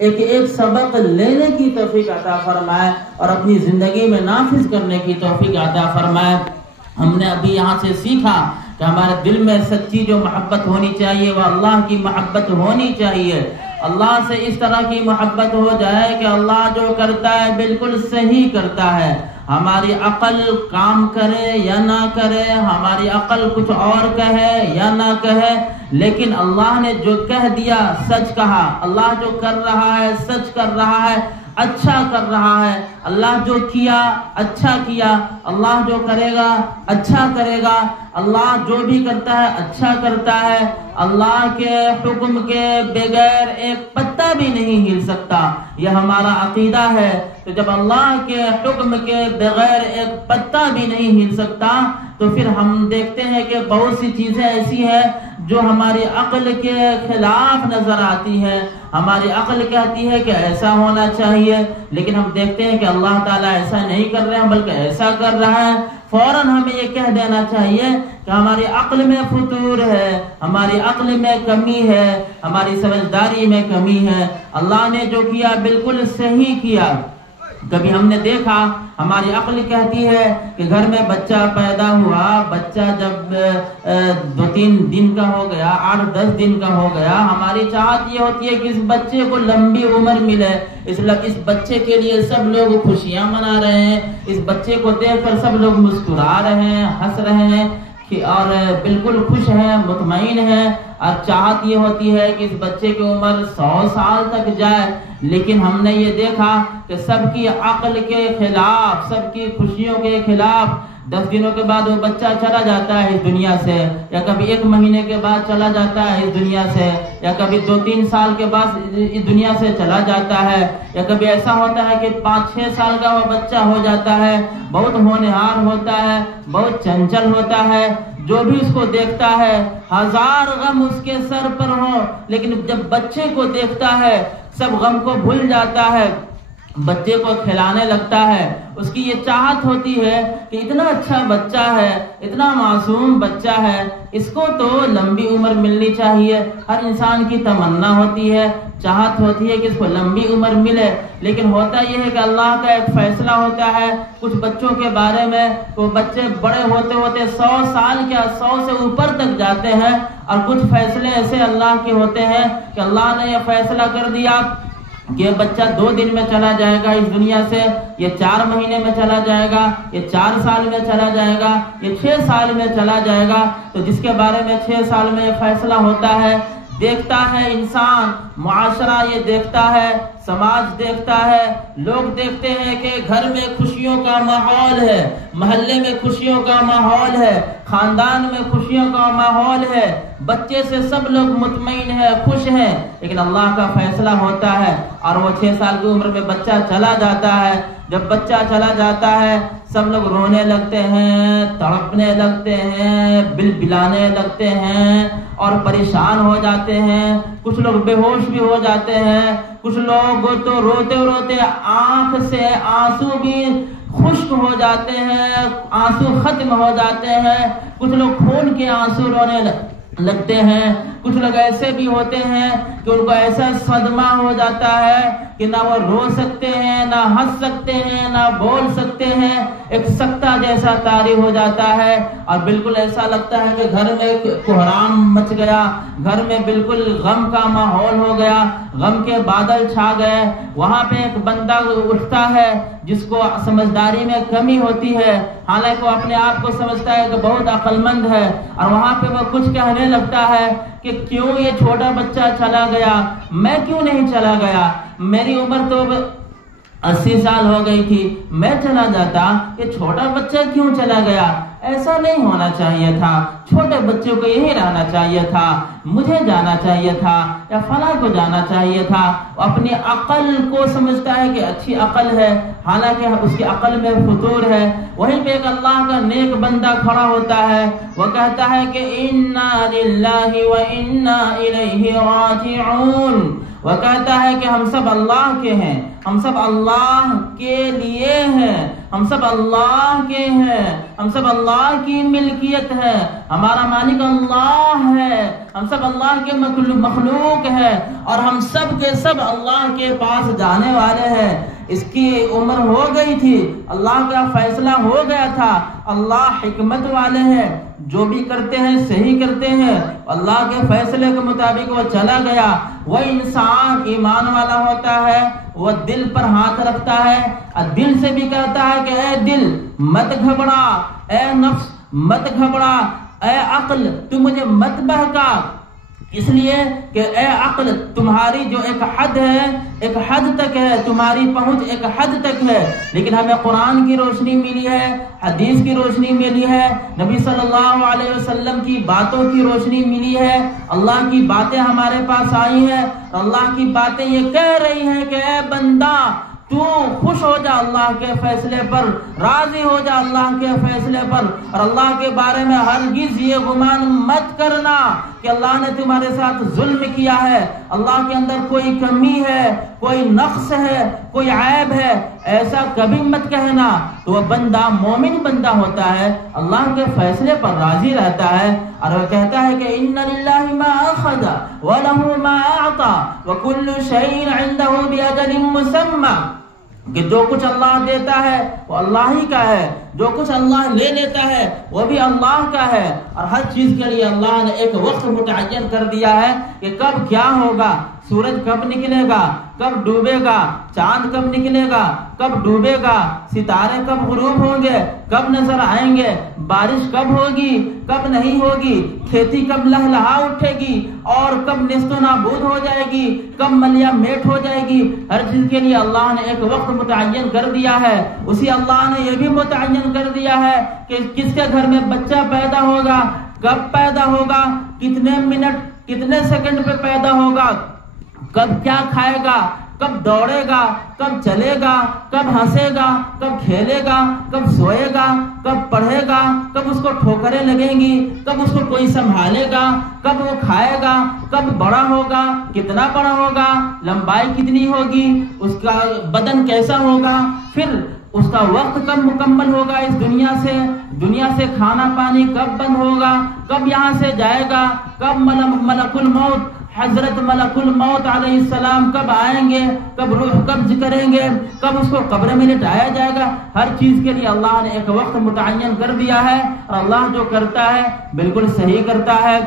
ایک ایک سبق لینے کی توفیق عطا فرمائے اور اپنی زندگی میں نافذ کرنے کی توفیق عطا فرمائے۔ ہم نے ابھی یہاں سے سیکھا کہ ہمارے دل میں سچی جو محبت ہونی چاہیے وہ اللہ کی محبت ہونی چاہیے۔ اللہ سے اس طرح کی محبت ہو جائے کہ اللہ جو کرتا ہے بالکل صحیح کرتا ہے، ہماری عقل کام کرے یا نہ کرے، ہماری عقل کچھ اور کہے یا نہ کہے، لیکن اللہ نے جو کہہ دیا سچ کہا، اللہ جو کر رہا ہے سچ کر رہا ہے، اچھا کر رہا ہے، اللہ جو کیا اچھا کیا، اللہ جو کرے گا اچھا کرے گا، اللہ جو بھی کرتا ہے اچھا کرتا ہے، اللہ کے حکم کے بغیر ایک پتا بھی نہیں ہل سکتا، یہ ہمارا عقیدہ ہے۔ تو جب اللہ کے حکم کے بغیر ایک پتا بھی نہیں ہل سکتا تو پھر ہم دیکھتے ہیں کہ بہت سی چیزیں ایسی ہیں جو ہماری عقل کے خلاف نظر آتی ہے، ہماری عقل کہتی ہے کہ ایسا ہونا چاہیے، لیکن ہم دیکھتے ہیں کہ اللہ تعالیٰ ایسا نہیں کر رہے ہیں بلکہ ایسا کر رہا ہے۔ فوراً ہمیں یہ کہہ دینا چاہیے کہ ہماری عقل میں فتور ہے، ہماری عقل میں کمی ہے، ہماری سمجھداری میں کمی ہے، اللہ نے جو کیا بالکل صحیح کیا۔ کبھی ہم نے دیکھا ہماری عقل کہتی ہے کہ گھر میں بچہ پیدا ہوا، بچہ جب 2-3 دن کا ہو گیا، 8-10 دن کا ہو گیا، ہماری چاہت یہ ہوتی ہے کہ اس بچے کو لمبی عمر ملے، اس بچے کے لیے سب لوگ خوشیاں منا رہے ہیں، اس بچے کو دیکھ کر سب لوگ مسکرا رہے ہیں، ہنس رہے ہیں اور بالکل خوش ہیں، مطمئن ہیں، اور چاہت یہ ہوتی ہے کہ اس بچے کی عمر 100 سال تک جائے۔ لیکن ہم نے یہ دیکھا کہ سب کی عقل کے خلاف، سب کی خوشیوں کے خلاف 10 دنوں کے بعد وہ بچہ چلا جاتا ہے اس دنیا سے، یا کبھی 1 مہینے کے بعد چلا جاتا ہے اس دنیا سے، یا کبھی 2-3 سال کے بعد اس دنیا سے چلا جاتا ہے، یا کبھی ایسا ہوتا ہے کہ 5-6 سال کا وہ بچہ ہو جاتا ہے، بہت ہونہار ہوتا ہے، بہت چنچل ہوتا ہے، جو بھی اس کو دیکھتا ہے 1000 غم اس کے سر پر ہو، لیکن جب بچے کو دیکھتا ہے سب غم کو بھول جاتا ہے، بچے کو کھلانے لگتا ہے۔ اس کی یہ چاہت ہوتی ہے کہ اتنا اچھا بچہ ہے، اتنا معصوم بچہ ہے، اس کو تو لمبی عمر ملنی چاہیے۔ ہر انسان کی تمنا ہوتی ہے، چاہت ہوتی ہے کہ اس کو لمبی عمر ملے، لیکن ہوتا یہ ہے کہ اللہ کا ایک فیصلہ ہوتا ہے کچھ بچوں کے بارے میں، وہ بچے بڑے ہوتے ہوتے 100 سال کیا 100 سے اوپر تک جاتے ہیں، اور کچھ فیصلے ایسے اللہ کے ہوتے ہیں کہ اللہ نے یہ فیصلہ کر دیا کہ یہ بچہ 2 دن میں چلا جائے گا اس دنیا سے، یہ 4 مہینے میں چلا جائے گا، یہ 4 سال میں چلا جائے گا، یہ 6 سال میں چلا جائے گا۔ تو جس کے بارے میں 6 سال میں یہ فیصلہ ہوتا ہے، دیکھتا ہے انسان، معاشرہ یہ دیکھتا ہے، سماج دیکھتا ہے، لوگ دیکھتے ہیں کہ گھر میں خوشیوں کا ماحول ہے، محلے میں خوشیوں کا ماحول ہے، خاندان میں خوشیوں کا ماحول ہے، بچے سے سب لوگ مطمئن ہیں، خوش ہیں، لیکن اللہ کا فیصلہ ہوتا ہے اور وہ 6 سال کی عمر میں بچہ چلا جاتا ہے۔ جب بچہ چلا جاتا ہے سب لوگ رونے لگتے ہیں، تڑپنے لگتے ہیں، بلبلانے لگتے ہیں اور پریشان ہو جاتے ہیں، کچھ لوگ بے ہوش بھی ہو جاتے ہیں، کچھ لوگ تو روتے روتے آنکھ سے آنسو بھی خشک ہو جاتے ہیں، آنسو ختم ہو جاتے ہیں، کچھ لوگ خون کے آنسو رونے لگتے ہیں، کچھ لوگ ایسے بھی ہوتے ہیں کہ ان کو ایسا صدمہ ہو جاتا ہے کہ نہ وہ رو سکتے ہیں، نہ ہنس سکتے ہیں، نہ بول سکتے ہیں، ایک سکتہ جیسا طاری ہو جاتا ہے، اور بالکل ایسا لگتا ہے کہ گھر میں کوہرام مچ گیا، گھر میں بالکل غم کا ماحول ہو گیا، غم کے بادل چھا گئے۔ وہاں پہ ایک بندہ اٹھتا ہے جس کو سمجھداری میں کمی ہوتی ہے، حالانکہ وہ اپنے آپ کو سمجھتا ہے کہ بہت عقل مند ہے، اور وہاں پہ وہ کچھ کہنے لگتا ہے کہ کیوں یہ چھوٹا بچہ چلا گیا، میں کیوں نہیں چلا گیا، میری عمر تو 80 سال ہو گئی تھی، میں چلا جاتا، یہ چھوٹا بچہ کیوں چلا گیا، ایسا نہیں ہونا چاہیے تھا، چھوٹے بچوں کو یہی رہنا چاہیے تھا، مجھے جانا چاہیے تھا، یا فلاں کو جانا چاہیے تھا۔ وہ اپنی عقل کو سمجھتا ہے کہ اچھی عقل ہے، حالانکہ اس کی عقل میں فتور ہے۔ وہیں پہ ایک اللہ کا نیک بندہ کھڑا ہوتا ہے، وہ کہتا ہے کہ اِنَّا لِلَّهِ وَإِنَّا إِلَيْهِ رَاجِعُونَ، وہ کہتا ہے کہ ہم سب اللہ کے ہیں، ہم سب اللہ کے لیے ہیں، ہم سب اللہ کے ہیں، ہم سب اللہ کی ملکیت ہے، ہمارا مالک اللہ ہے، ہم سب اللہ کے مخلوق ہے، اور ہم سب کے سب اللہ کے پاس جانے والے ہیں۔ اس کی عمر ہو گئی تھی، اللہ کا فیصلہ ہو گیا تھا، اللہ حکمت والے ہیں، جو بھی کرتے ہیں صحیح کرتے ہیں، اللہ کے فیصلے کے مطابق وہ چلا گیا۔ وہ انسان ایمان والا ہوتا ہے، وہ دل پر ہاتھ رکھتا ہے اور دل سے بھی کہتا ہے کہ اے دل مت گھبرا، اے نفس مت گھبرا، اے عقل تو مجھے مت بہکا، اس لیے کہ اے عقل تمہاری جو ایک حد ہے، ایک حد تک ہے، تمہاری پہنچ ایک حد تک ہے، لیکن ہمیں قرآن کی روشنی ملی ہے، حدیث کی روشنی ملی ہے، نبی صلی اللہ علیہ وسلم کی باتوں کی روشنی ملی ہے، اللہ کی باتیں ہمارے پاس آئی ہیں، اللہ کی باتیں یہ کہہ رہی ہیں کہ اے بندہ تو خوش ہو جا اللہ کے فیصلے پر، راضی ہو جا اللہ کے فیصلے پر، اور اللہ کے بارے میں ہرگز یہ گمان مت کرنا کہ اللہ نے تمہارے ساتھ ظلم کیا ہے، اللہ کے اندر کوئی کمی ہے، کوئی نقص ہے، کوئی عیب ہے، ایسا کبھی مت کہنا۔ تو وہ بندہ مومن بندہ ہوتا ہے، اللہ کے فیصلے پر راضی رہتا ہے، اور وہ کہتا ہے کہ ان للہ ما اخذ ولہ ما اعطى وکل شیء عنده باجل مسمى، کہ جو کچھ اللہ دیتا ہے وہ اللہ ہی کا ہے، جو کچھ اللہ لے لیتا ہے وہ بھی اللہ کا ہے، اور ہر چیز کے لیے اللہ نے ایک وقت متعین کر دیا ہے کہ کب کیا ہوگا، سورج کب نکلے گا، کب ڈوبے گا، چاند کب نکلے گا، کب ڈوبے گا، ستارے کب غروب ہوں گے، کب نظر آئیں گے، بارش کب ہوگی، کب نہیں ہوگی، کھیتی کب لہلہا اٹھے گی اور کب نیست و نابود ہو جائے گی، کب ملیا میٹ ہو جائے گی، ہر چیز کے لیے اللہ نے ایک وقت متعین کر دیا ہے۔ اسی اللہ نے یہ بھی متعین کر دیا ہے کہ کس کے گھر میں بچہ پیدا ہوگا، کب پیدا ہوگا، کتنے منٹ کتنے سیکنڈ پہ پیدا ہوگا، کب کیا کھائے گا، کب دوڑے گا، کب چلے گا، کب ہنسے گا، کب کھیلے گا، کب سوئے گا، کب پڑھے گا، کب اس کو ٹھوکریں لگیں گی، کب اس کو کوئی سنبھالے گا، کب وہ کھائے گا، کب بڑا ہوگا، کتنا بڑا ہوگا، لمبائی کتنی ہوگی، اس کا بدن کیسا ہوگا، پھر اس کا وقت کب مکمل ہوگا اس دنیا سے کھانا پانی کب بند ہوگا، کب یہاں سے جائے گا، کب ملک الموت حضرت ملک الموت علیہ السلام کب آئیں گے، کب روح قبض کریں گے، کب اس کو قبر میں لٹایا جائے گا، ہر چیز کے لیے اللہ نے ایک وقت متعین کر دیا ہے، اور اللہ جو کرتا ہے بالکل صحیح کرتا ہے،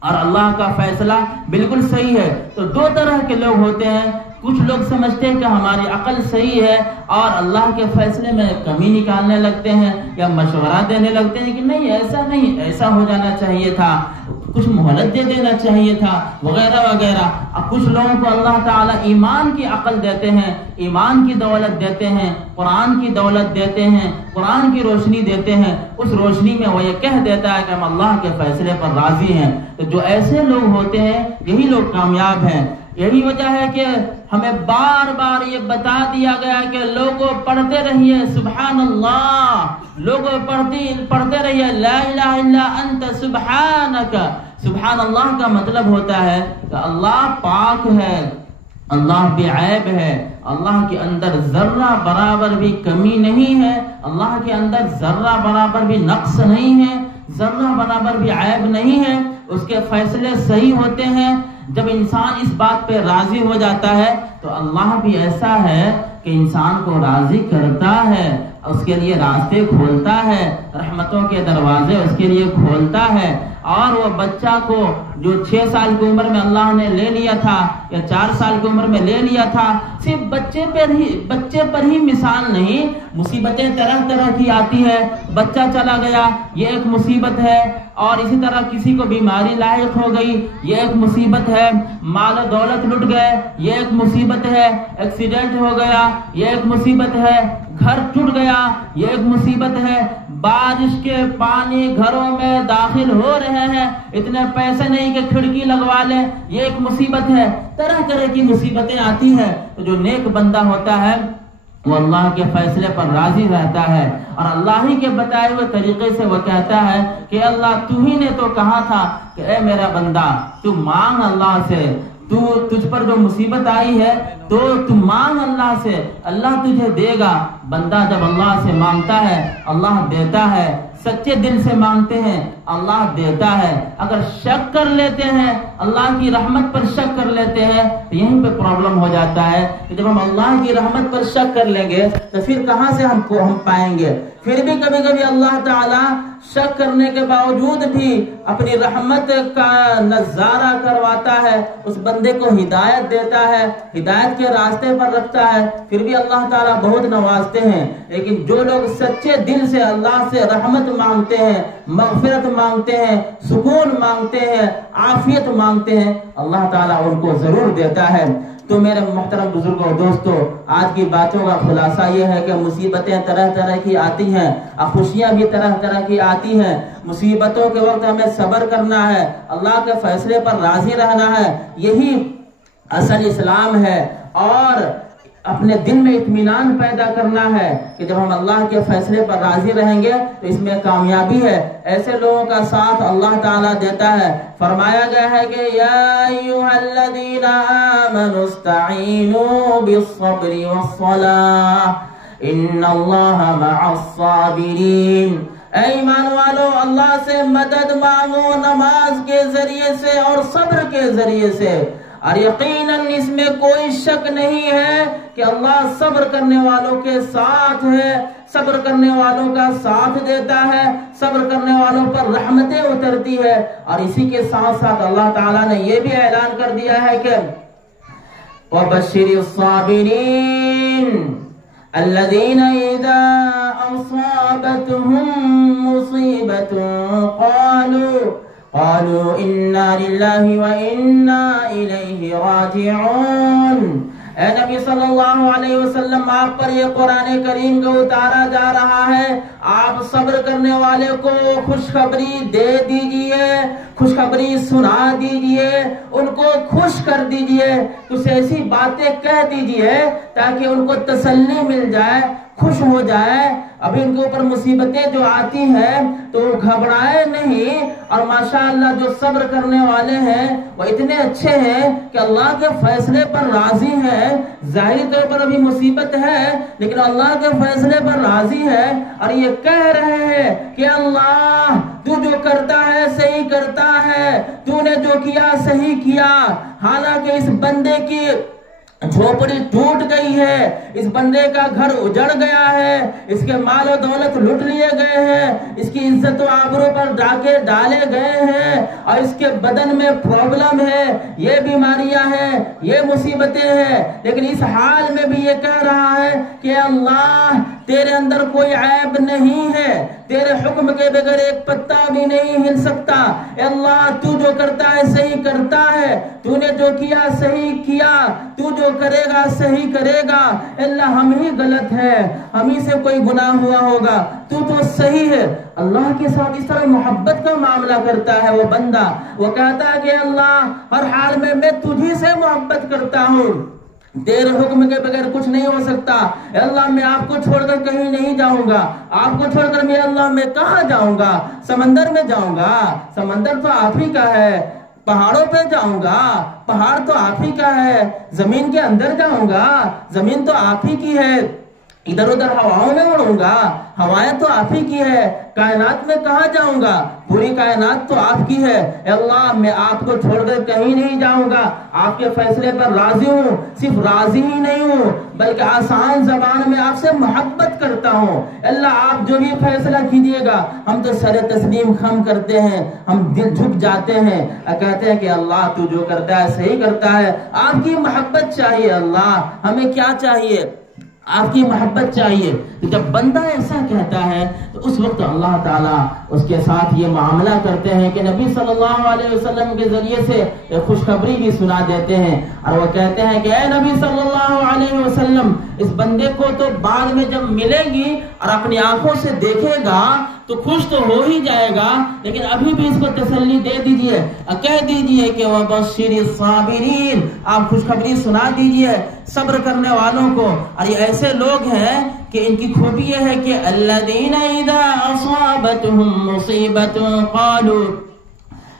اور اللہ کا فیصلہ بالکل صحیح ہے۔ تو دو طرح کے لوگ ہوتے ہیں، کچھ لوگ سمجھتے ہیں کہ ہماری عقل صحیح ہے اور اللہ کے فیصلے میں کمی نکالنے لگتے ہیں یا مشورہ دینے لگتے ہیں کہ نہیں ایسا نہیں، ایسا ہو جانا چاہیے تھا، کچھ مہلت دے دینا چاہیے تھا، وغیرہ وغیرہ۔ اب کچھ لوگوں کو اللہ تعالیٰ ایمان کی عقل دیتے ہیں، ایمان کی دولت دیتے ہیں، قرآن کی دولت دیتے ہیں، قرآن کی روشنی دیتے ہیں، اس روشنی میں وہ یہ کہہ دیتا ہے کہ ہم اللہ کے فیصلے پر راضی ہیں۔ تو جو ایسے لوگ ہوتے ہیں یہی لوگ کامیاب ہیں۔ یہی وجہ ہے کہ ہمیں بار بار یہ بتا دیا گیا کہ لوگوں پڑھتے رہیے سبحان اللہ، لوگوں پڑھتے رہیے لا الہ الا انت سبحانک۔ سبحان اللہ کا مطلب ہوتا ہے کہ اللہ پاک ہے، اللہ بے عیب ہے، اللہ کے اندر ذرہ برابر بھی کمی نہیں ہے، اللہ کے اندر ذرہ برابر بھی نقص نہیں ہے، ذرہ برابر بھی عیب نہیں ہے، اس کے فیصلے صحیح ہوتے ہیں۔ جب انسان اس بات پہ راضی ہو جاتا ہے تو اللہ بھی ایسا ہے کہ انسان کو راضی کرتا ہے، اس کے لیے راستے کھولتا ہے، رحمتوں کے دروازے اس کے لیے کھولتا ہے۔ اور وہ بچہ کو جو 6 سال کی عمر میں اللہ نے لے لیا تھا یا 4 سال کی عمر میں لے لیا تھا، صرف بچے پر ہی مثال نہیں، مصیبتیں طرح طرح کی آتی ہے، بچہ چلا گیا یہ ایک مصیبت ہے، اور اسی طرح کسی کو بیماری لاحق ہو گئی یہ ایک مصیبت ہے، مال و دولت لٹ گئے یہ ایک مصیبت ہے، ایکسیڈنٹ ہو گیا یہ ایک مصیبت ہے، گھر ٹوٹ گیا یہ ایک مصیبت ہے، بارش کے پانی گھروں میں داخل ہو رہے ہیں، اتنے پیسے نہیں کہ کھڑکی لگوا لیں یہ ایک مصیبت ہے، طرح طرح کی مصیبتیں آتی ہیں۔ تو جو نیک بندہ ہوتا ہے وہ اللہ کے فیصلے پر راضی رہتا ہے، اور اللہ ہی کے بتائے ہوئے طریقے سے وہ کہتا ہے کہ اللہ تو ہی نے تو کہا تھا کہ اے میرا بندہ تو مانگ اللہ سے، تجھ پر جو مصیبت آئی ہے تو تم مانگ اللہ سے، اللہ تجھے دے گا۔ بندہ جب اللہ سے مانگتا ہے اللہ دیتا ہے، سچے دل سے مانگتے ہیں اللہ دیتا ہے۔ اگر شک کر لیتے ہیں، اللہ کی رحمت پر شک کر لیتے ہیں تو یہیں پہ پرابلم ہو جاتا ہے کہ جب ہم اللہ کی رحمت پر شک کر لیں گے تو پھر کہاں سے ہم پائیں گے؟ پھر بھی کبھی کبھی اللہ تعالی شک کرنے کے باوجود بھی اپنی رحمت کا نظارہ کرواتا ہے، اس بندے کو ہدایت دیتا ہے، ہدایت کے راستے پر رکھتا ہے، پھر بھی اللہ تعالیٰ بہت نوازتے ہیں۔ لیکن جو لوگ سچے دل سے اللہ سے رحمت مانگتے ہیں، مغفرت مانگتے ہیں، سکون مانگتے ہیں، عافیت مانگتے ہیں، اللہ تعالیٰ ان کو ضرور دیتا ہے۔ تو میرے محترم بزرگوں دوستو، آج کی باتوں کا خلاصہ یہ ہے کہ مصیبتیں طرح طرح کی آتی ہیں، خوشیاں بھی طرح طرح کی آتی ہیں۔ مصیبتوں کے وقت ہمیں صبر کرنا ہے، اللہ کے فیصلے پر راضی رہنا ہے، یہی اصل اسلام ہے۔ اور اپنے دل میں اطمینان پیدا کرنا ہے کہ جب ہم اللہ کے فیصلے پر راضی رہیں گے تو اس میں کامیابی ہے۔ ایسے لوگوں کا ساتھ اللہ تعالیٰ دیتا ہے۔ فرمایا گیا ہے کہ یا ایھا الذین آمنوا استعینوا بالصبر والصلاۃ ان اللہ مع الصابرین۔ اے ایمان والو، اللہ سے مدد مانگو نماز کے ذریعے سے اور صبر کے ذریعے سے، اور یقیناً اس میں کوئی شک نہیں ہے کہ اللہ صبر کرنے والوں کے ساتھ ہے، صبر کرنے والوں کا ساتھ دیتا ہے، صبر کرنے والوں پر رحمتیں اترتی ہے۔ اور اسی کے ساتھ ساتھ اللہ تعالیٰ نے یہ بھی اعلان کر دیا ہے کہ وَبَشِّرِ الصَّابِرِينَ الَّذِينَ إِذَا أَصَابَتْهُم مُّصِيبَةٌ قالوا إنا لله وإنا إليه راجعون۔ اے نبی صلی اللہ علیہ وسلم، آپ پر یہ قرآن کریم کو اتارا جا رہا ہے، آپ صبر کرنے والے کو خوشخبری دے دیجئے، خوشخبری سنا دیجئے، ان کو خوش کر دیجئے، کچھ ایسی باتیں کہہ دیجئے تاکہ ان کو تسلی مل جائے، خوش ہو جائے۔ ابھی ان کے اوپر مصیبتیں جو آتی ہیں تو وہ گھبرائے نہیں، اور ماشاءاللہ جو صبر کرنے والے ہیں وہ اتنے اچھے ہیں کہ اللہ کے فیصلے پر راضی ہیں۔ ظاہری طور پر ابھی مصیبت ہے لیکن اللہ کے فیصلے پر راضی ہے، اور یہ کہہ رہے ہیں کہ اللہ تو جو کرتا ہے صحیح کرتا ہے، تو نے جو کیا صحیح کیا۔ حالانکہ اس بندے کی جھوپڑی ٹوٹ گئی ہے، اس بندے کا گھر اجڑ گیا ہے، اس کے مال و دولت لوٹ لیے گئے ہیں، اس کی عزت و آبرو پر ڈاکے ڈالے گئے ہیں، اور اس کے بدن میں پرابلم ہے، یہ بیماریاں ہیں، یہ مصیبتیں ہیں، لیکن اس حال میں بھی یہ کہہ رہا ہے کہ اللہ تیرے اندر کوئی عیب نہیں ہے، تیرے حکم کے بغیر ایک پتا بھی نہیں ہل سکتا۔ اے اللہ تو جو کرتا ہے صحیح کرتا ہے، تو نے جو کیا صحیح کیا، تو جو کرے گا صحیح کرے گا۔ اللہ ہم ہی غلط ہے، ہم ہی سے کوئی گناہ ہوا ہوگا، تو صحیح ہے۔ اللہ کے ساتھ اس طرح محبت کا معاملہ کرتا ہے وہ بندہ، وہ کہتا ہے کہ اللہ ہر حال میں تجھی سے محبت کرتا ہوں، تیرے حکم کے بغیر کچھ نہیں ہو سکتا۔ اے اللہ میں آپ کو چھوڑ کر کہیں نہیں جاؤں گا، آپ کو چھوڑ کر میرے اللہ میں کہاں جاؤں گا؟ سمندر میں جاؤں گا، سمندر تو آپ ہی کا ہے، پہاڑوں پہ جاؤں گا، پہاڑ تو آپ ہی کا ہے، زمین کے اندر جاؤں گا، زمین تو آپ ہی کی ہے، ادھر ادھر ہواؤں میں اڑوں گا، ہوائیں تو آپ ہی کی ہے، کائنات میں کہاں جاؤں گا؟ پوری کائنات تو آپ کی ہے۔ اے اللہ میں آپ کو چھوڑ کر کہیں نہیں جاؤں گا، آپ کے فیصلے پر راضی ہوں، صرف راضی ہی نہیں ہوں بلکہ آسان زبان میں آپ سے محبت کرتا ہوں۔ اللہ آپ جو بھی فیصلہ کیجیے گا ہم تو سر تسلیم خم کرتے ہیں، ہم دل جھک جاتے ہیں، کہتے ہیں کہ اللہ تو جو کرتا ہے صحیح کرتا ہے۔ آپ کی محبت چاہیے، اللہ ہمیں کیا چاہیے؟ آپ کی محبت چاہیے۔ تو جب بندہ ایسا کہتا ہے تو اس وقت اللہ تعالیٰ اس کے ساتھ یہ معاملہ کرتے ہیں کہ نبی صلی اللہ علیہ وسلم کے ذریعے سے ایک خوشخبری بھی سنا دیتے ہیں، اور وہ کہتے ہیں کہ اے نبی صلی اللہ علیہ وسلم، اس بندے کو تو بعد میں جب ملے گی اور اپنی آنکھوں سے دیکھے گا تو خوش تو ہو ہی جائے گا، لیکن ابھی بھی اس کو تسلی دے دیجئے، کہہ دیجئے کہ وَبَشِّرِ الصَّابِرِينَ، آپ خوشخبری سنا دیجئے صبر کرنے والوں کو۔ اور یہ ایسے لوگ ہیں کہ ان کی خوبی یہ ہے کہ الَّذِينَ إِذَا أَصَابَتْهُم مُّصِيبَةٌ قَالُوا،